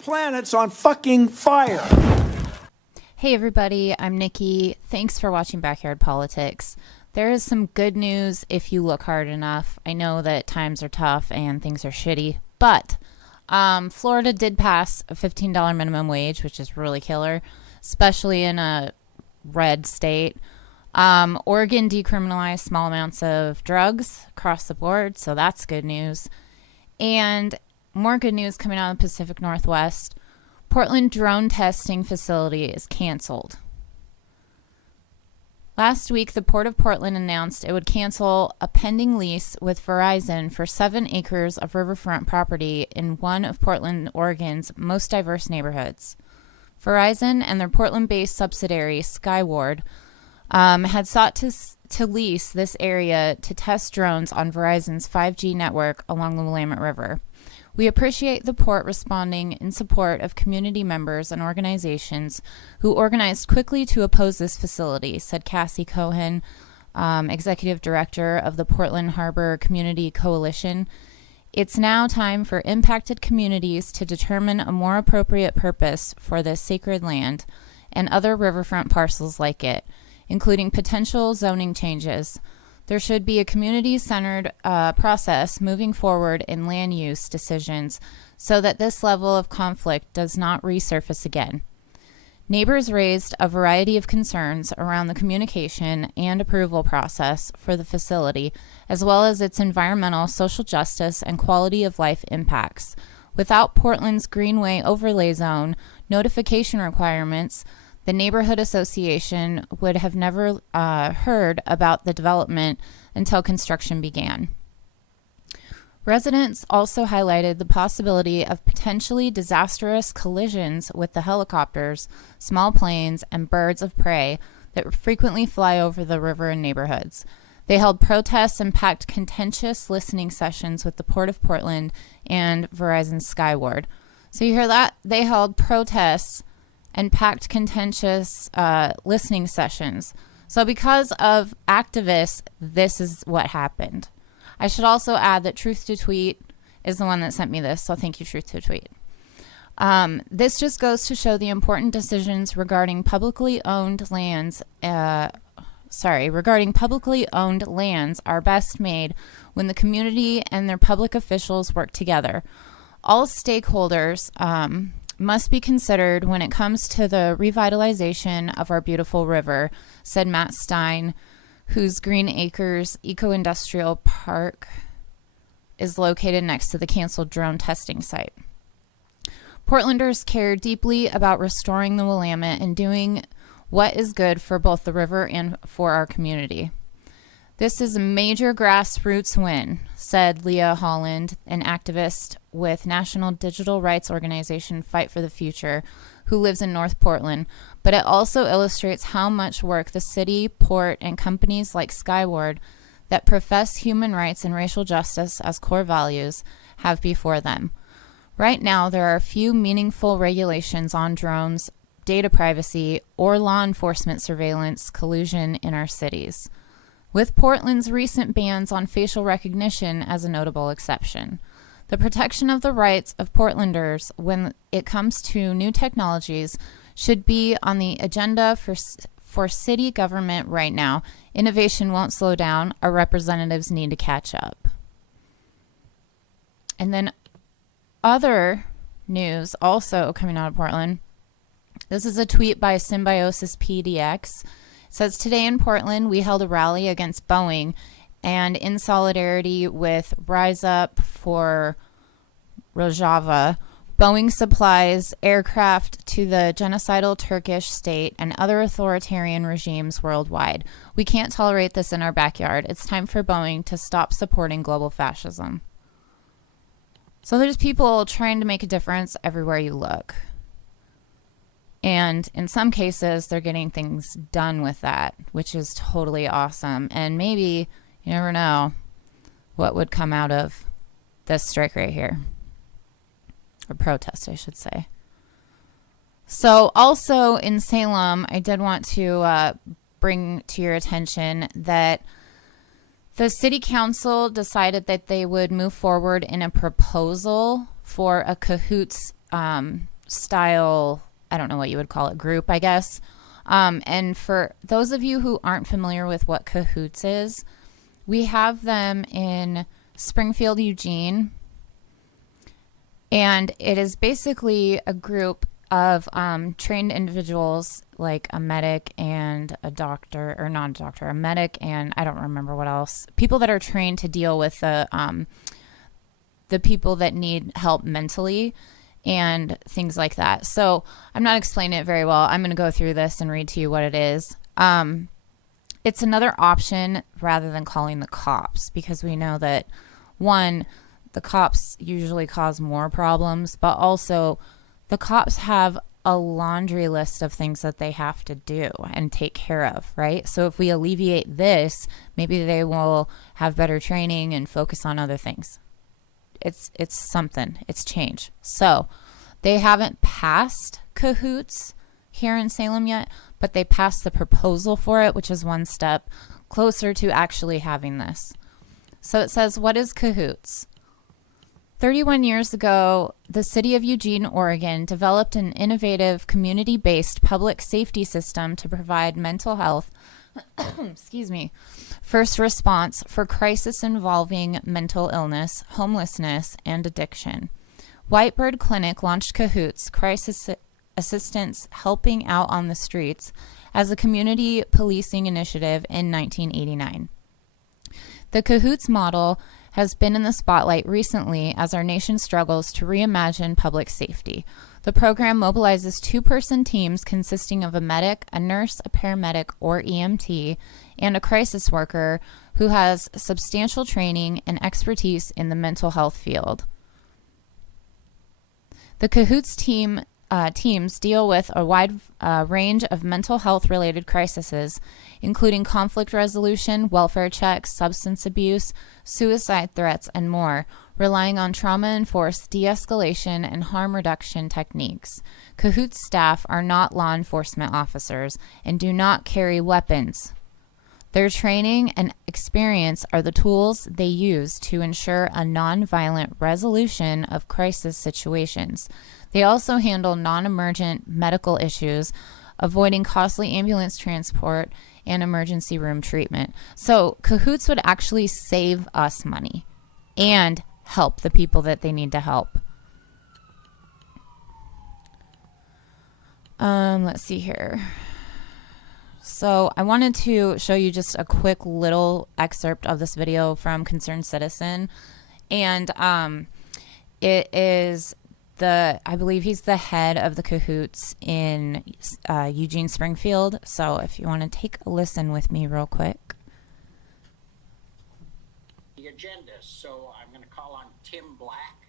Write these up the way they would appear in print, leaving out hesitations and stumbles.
planet's on fucking fire. Hey everybody, I'm Nikki. Thanks for watching Backyard Politics. There is some good news if you look hard enough. I know that times are tough and things are shitty, but Florida did pass a $15 minimum wage, which is really killer, especially in a red state. Oregon decriminalized small amounts of drugs across the board, so that's good news. And more good news coming out of the Pacific Northwest. Portland drone testing facility is canceled. Last week, the Port of Portland announced it would cancel a pending lease with Verizon for 7 acres of riverfront property in one of Portland, Oregon's most diverse neighborhoods. Verizon and their Portland-based subsidiary, Skyward, had sought to lease this area to test drones on Verizon's 5G network along the Willamette River. We appreciate the port responding in support of community members and organizations who organized quickly to oppose this facility, said Cassie Cohen, executive director of the Portland Harbor Community Coalition. It's now time for impacted communities to determine a more appropriate purpose for this sacred land and other riverfront parcels like it, including potential zoning changes. There should be a community-centered process moving forward in land use decisions so that this level of conflict does not resurface again. Neighbors raised a variety of concerns around the communication and approval process for the facility, as well as its environmental, social justice, and quality of life impacts. Without Portland's Greenway Overlay Zone notification requirements, the neighborhood association would have never heard about the development until construction began. Residents also highlighted the possibility of potentially disastrous collisions with the helicopters, small planes, and birds of prey that frequently fly over the river and neighborhoods. They held protests and packed contentious listening sessions with the Port of Portland and Verizon Skyward. So you hear that? They held protests and packed contentious listening sessions. So because of activists, this is what happened. I should also add that Truth to Tweet is the one that sent me this, so thank you, Truth to Tweet. This just goes to show the important decisions regarding publicly owned lands are best made when the community and their public officials work together. All stakeholders must be considered when it comes to the revitalization of our beautiful river, said Matt Stein, whose Green Acres Eco-Industrial Park is located next to the canceled drone testing site. Portlanders care deeply about restoring the Willamette and doing what is good for both the river and for our community. This is a major grassroots win, said Leah Holland, an activist with National Digital Rights Organization Fight for the Future, who lives in North Portland, but it also illustrates how much work the city, port, and companies like Skyward that profess human rights and racial justice as core values have before them. Right now, there are few meaningful regulations on drones, data privacy, or law enforcement surveillance collusion in our cities, with Portland's recent bans on facial recognition as a notable exception. The protection of the rights of Portlanders when it comes to new technologies should be on the agenda for city government right now. Innovation won't slow down. Our representatives need to catch up. And then other news also coming out of Portland. This is a tweet by Symbiosis PDX. It says, today in Portland, we held a rally against Boeing and in solidarity with Rise Up for Rojava. Boeing supplies aircraft to the genocidal Turkish state and other authoritarian regimes worldwide. We can't tolerate this in our backyard. It's time for Boeing to stop supporting global fascism. So there's people trying to make a difference everywhere you look. And in some cases, they're getting things done with that, which is totally awesome. And maybe, you never know what would come out of this strike right here. Or protest, I should say. So also in Salem, I did want to bring to your attention that the city council decided that they would move forward in a proposal for a Cahoots style, I don't know what you would call it, group, I guess. And for those of you who aren't familiar with what Cahoots is, we have them in Springfield, Eugene. And it is basically a group of trained individuals, like a medic and a doctor, or not a doctor, a medic and I don't remember what else. People that are trained to deal with the people that need help mentally and things like that. So I'm not explaining it very well. I'm going to go through this and read to you what it is. It's another option rather than calling the cops, because we know that, one, the cops usually cause more problems, but also the cops have a laundry list of things that they have to do and take care of, right? So if we alleviate this, maybe they will have better training and focus on other things. It's something. It's change. So they haven't passed Cahoots here in Salem yet, but they passed the proposal for it, which is one step closer to actually having this. So it says, what is Cahoots? 31 years ago, the city of Eugene, Oregon, developed an innovative community-based public safety system to provide mental health, first response for crisis involving mental illness, homelessness, and addiction. Whitebird Clinic launched Cahoots, crisis assistance helping out on the streets, as a community policing initiative in 1989. The Cahoots model has been in the spotlight recently as our nation struggles to reimagine public safety. The program mobilizes two-person teams consisting of a medic, a nurse, a paramedic, or EMT, and a crisis worker who has substantial training and expertise in the mental health field. The Cahoots teams deal with a wide range of mental health-related crises, including conflict resolution, welfare checks, substance abuse, suicide threats, and more, relying on trauma-enforced de-escalation and harm reduction techniques. Cahoots staff are not law enforcement officers and do not carry weapons. Their training and experience are the tools they use to ensure a nonviolent resolution of crisis situations. They also handle non-emergent medical issues, avoiding costly ambulance transport and emergency room treatment. So Cahoots would actually save us money and help the people that they need to help. Let's see here. So I wanted to show you just a quick little excerpt of this video from Concerned Citizen. And it is I believe he's the head of the Cahoots in Eugene, Springfield. So if you want to take a listen with me real quick. The agenda, so I'm going to call on Tim Black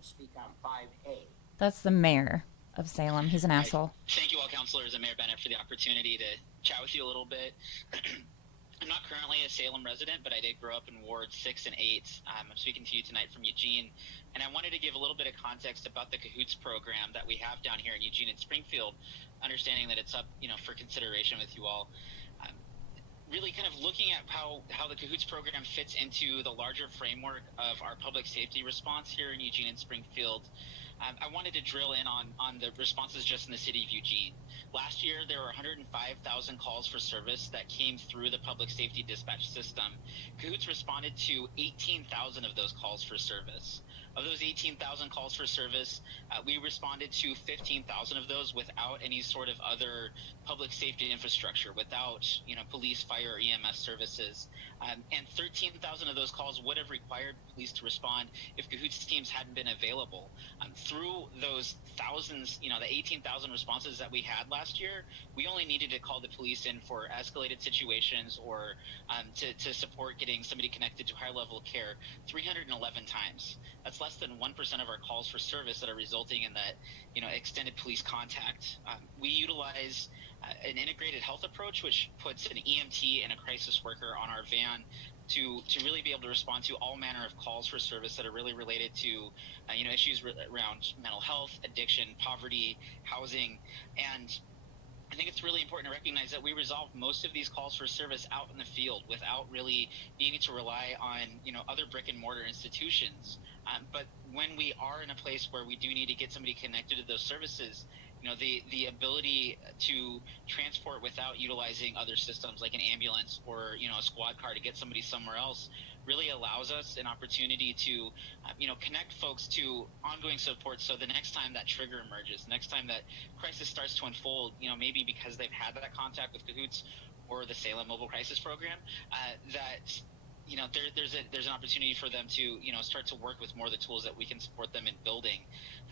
to speak on 5A. That's the mayor of Salem. He's an asshole. Thank you all, counselors and Mayor Bennett, for the opportunity to chat with you a little bit. I'm not currently a Salem resident, but I did grow up in Wards 6 and 8. I'm speaking to you tonight from Eugene, and I wanted to give a little bit of context about the Cahoots program that we have down here in Eugene and Springfield, understanding that it's up, for consideration with you all. Really kind of looking at how the Cahoots program fits into the larger framework of our public safety response here in Eugene and Springfield. I wanted to drill in on the responses just in the city of Eugene. Last year, there were 105,000 calls for service that came through the public safety dispatch system. Cahoots responded to 18,000 of those calls for service. Of those 18,000 calls for service, we responded to 15,000 of those without any sort of other public safety infrastructure, without police, fire, or EMS services. And 13,000 of those calls would have required police to respond if Cahoots teams hadn't been available. Through those thousands, the 18,000 responses that we had last year, we only needed to call the police in for escalated situations or to support getting somebody connected to higher level care 311 times. That's less than 1% of our calls for service that are resulting in that, extended police contact. We utilize an integrated health approach, which puts an EMT and a crisis worker on our van to really be able to respond to all manner of calls for service that are really related to, issues around mental health, addiction, poverty, housing, and I think it's really important to recognize that we resolve most of these calls for service out in the field without really needing to rely on, other brick and mortar institutions. But when we are in a place where we do need to get somebody connected to those services, the ability to transport without utilizing other systems like an ambulance or a squad car to get somebody somewhere else really allows us an opportunity to connect folks to ongoing support. So the next time that trigger emerges, next time that crisis starts to unfold, maybe because they've had that contact with Cahoots or the Salem Mobile Crisis Program, that there's an opportunity for them to start to work with more of the tools that we can support them in building.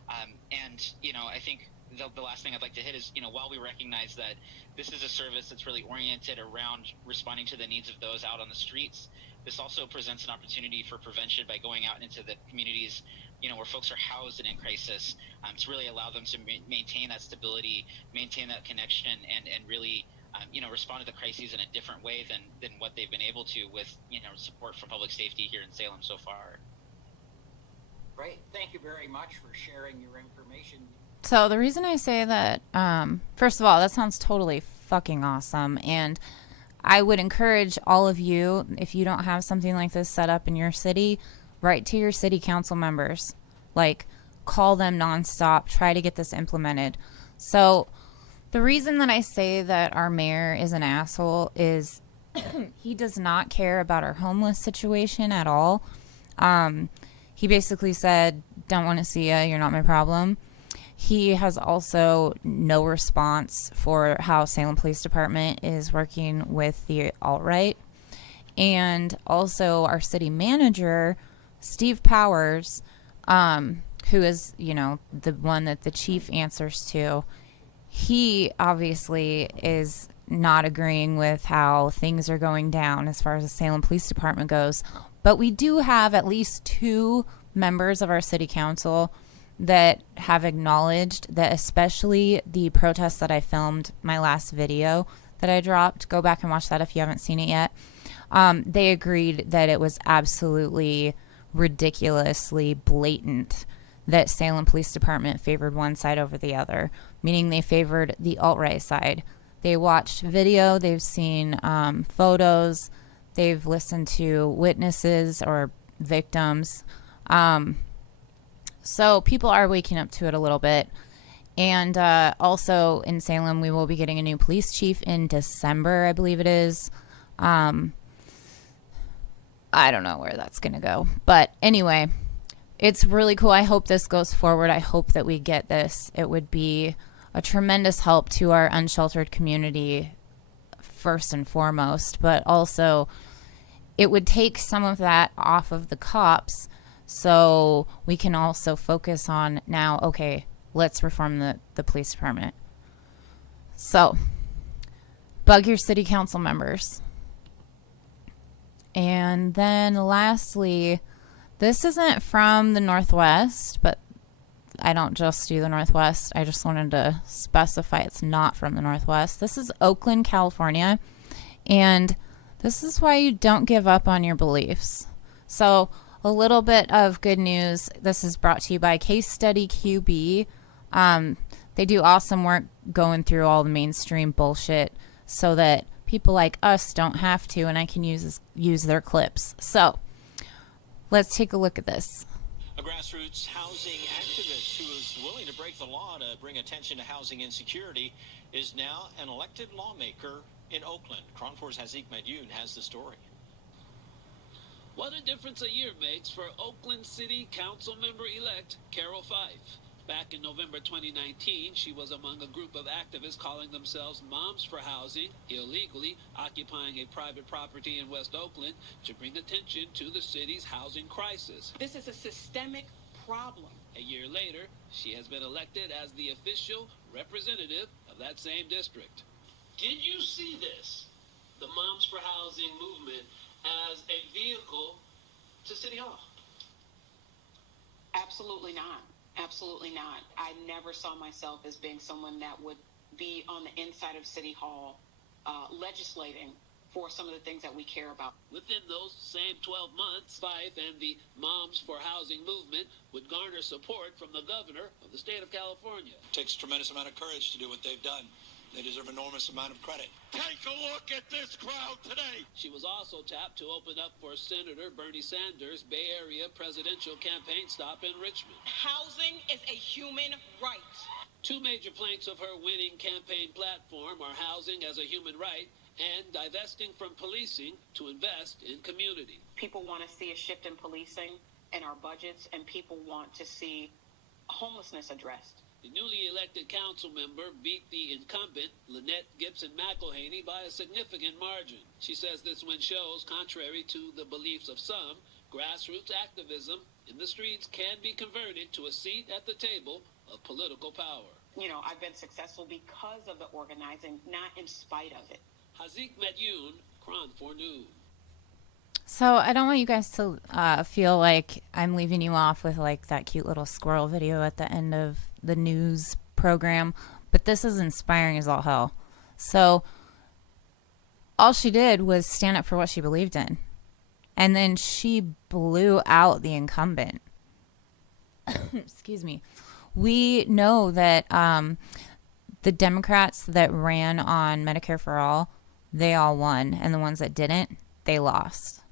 I think the last thing I'd like to hit is, while we recognize that this is a service that's really oriented around responding to the needs of those out on the streets, this also presents an opportunity for prevention by going out into the communities, where folks are housed and in crisis, to really allow them to maintain that stability, maintain that connection, and really respond to the crises in a different way than what they've been able to with support from public safety here in Salem so far. Great. Thank you very much for sharing your information. So the reason I say that, first of all, that sounds totally fucking awesome. And I would encourage all of you, if you don't have something like this set up in your city, write to your city council members. Like, call them nonstop. Try to get this implemented. So the reason that I say that our mayor is an asshole is he does not care about our homeless situation at all. He basically said, don't want to see ya, you're not my problem. He has also no response for how Salem Police Department is working with the alt-right. And also our city manager, Steve Powers, who is, the one that the chief answers to, he obviously is not agreeing with how things are going down as far as the Salem Police Department goes. But we do have at least 2 members of our city council that have acknowledged that, especially the protests that I filmed, my last video that I dropped, go back and watch that if you haven't seen it yet. They agreed that it was absolutely ridiculously blatant that Salem Police Department favored one side over the other, meaning they favored the alt-right side. They watched video, they've seen photos, they've listened to witnesses or victims. So people are waking up to it a little bit. And also in Salem, we will be getting a new police chief in December, I believe it is. I don't know where that's going to go. But anyway, it's really cool. I hope this goes forward. I hope that we get this. It would be a tremendous help to our unsheltered community, first and foremost. But also, it would take some of that off of the cops, so we can also focus on now, okay, let's reform the police department. So, bug your city council members. And then lastly, this isn't from the Northwest, but I don't just do the Northwest. I just wanted to specify it's not from the Northwest. This is Oakland, California. And this is why you don't give up on your beliefs. So, a little bit of good news. This is brought to you by Case Study QB. They do awesome work going through all the mainstream bullshit so that people like us don't have to, and I can use their clips. So, let's take a look at this. A grassroots housing activist who is willing to break the law to bring attention to housing insecurity is now an elected lawmaker in Oakland. KRON 4's Hazik Madyoun has the story. What a difference a year makes for Oakland City Council member-elect Carol Fife. Back in November 2019, she was among a group of activists calling themselves Moms for Housing, illegally occupying a private property in West Oakland to bring attention to the city's housing crisis. This is a systemic problem. A year later, she has been elected as the official representative of that same district. Did you see this, the Moms for Housing movement, as a vehicle to City Hall? Absolutely not. Absolutely not. I never saw myself as being someone that would be on the inside of City Hall legislating for some of the things that we care about. Within those same 12 months, Fife and the Moms for Housing movement would garner support from the governor of the state of California. It takes a tremendous amount of courage to do what they've done. They deserve an enormous amount of credit. Take a look at this crowd today. She was also tapped to open up for Senator Bernie Sanders' Bay Area presidential campaign stop in Richmond. Housing is a human right. Two major planks of her winning campaign platform are housing as a human right and divesting from policing to invest in community. People want to see a shift in policing and our budgets, and people want to see homelessness addressed. The newly elected council member beat the incumbent, Lynette Gibson McElhaney, by a significant margin. She says this win shows, contrary to the beliefs of some, grassroots activism in the streets can be converted to a seat at the table of political power. You know, I've been successful because of the organizing, not in spite of it. Hazik Medyoun, Cron 4 News. So I don't want you guys to feel like I'm leaving you off with like that cute little squirrel video at the end of the news program, but this is inspiring as all hell. So all she did was stand up for what she believed in, and then she blew out the incumbent. Excuse me. We know that the Democrats that ran on Medicare for All, they all won, and the ones that didn't, they lost.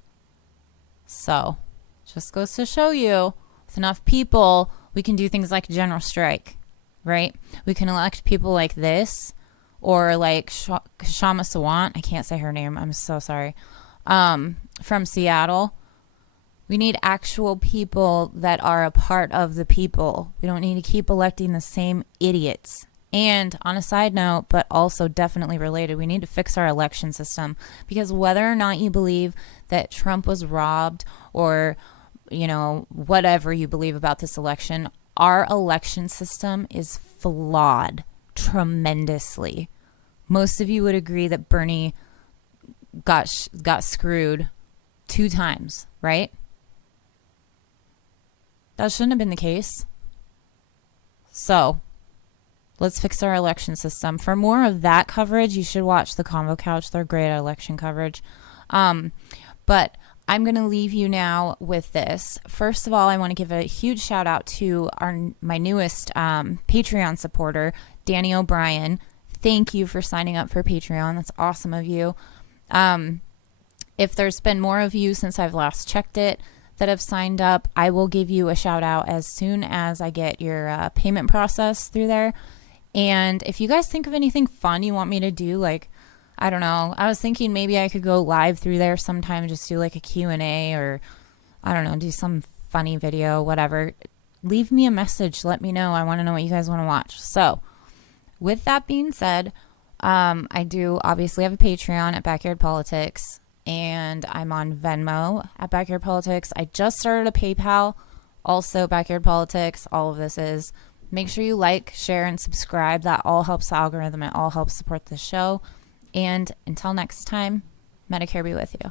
So, just goes to show you, with enough people, we can do things like a general strike, right? We can elect people like this, or like Shama Sawant, I can't say her name, I'm so sorry, from Seattle. We need actual people that are a part of the people. We don't need to keep electing the same idiots. And on a side note, but also definitely related, we need to fix our election system, because whether or not you believe that Trump was robbed or, you know, whatever you believe about this election, our election system is flawed tremendously. Most of you would agree that Bernie got screwed 2 times, right? That shouldn't have been the case. So, let's fix our election system. For more of that coverage, you should watch the Convo Couch. They're great at election coverage. But I'm going to leave you now with this. First of all, I want to give a huge shout out to my newest Patreon supporter, Danny O'Brien. Thank you for signing up for Patreon. That's awesome of you. If there's been more of you since I've last checked it that have signed up, I will give you a shout out as soon as I get your payment process through there. And if you guys think of anything fun you want me to do, like, I don't know, I was thinking maybe I could go live through there sometime, just do like a Q&A, or I don't know, do some funny video, whatever. Leave me a message. Let me know. I want to know what you guys want to watch. So with that being said, I do obviously have a Patreon at Backyard Politics, and I'm on Venmo at Backyard Politics. I just started a PayPal, also Backyard Politics. All of this is. Make sure you like, share, and subscribe. That all helps the algorithm. It all helps support the show. And until next time, Medicare be with you.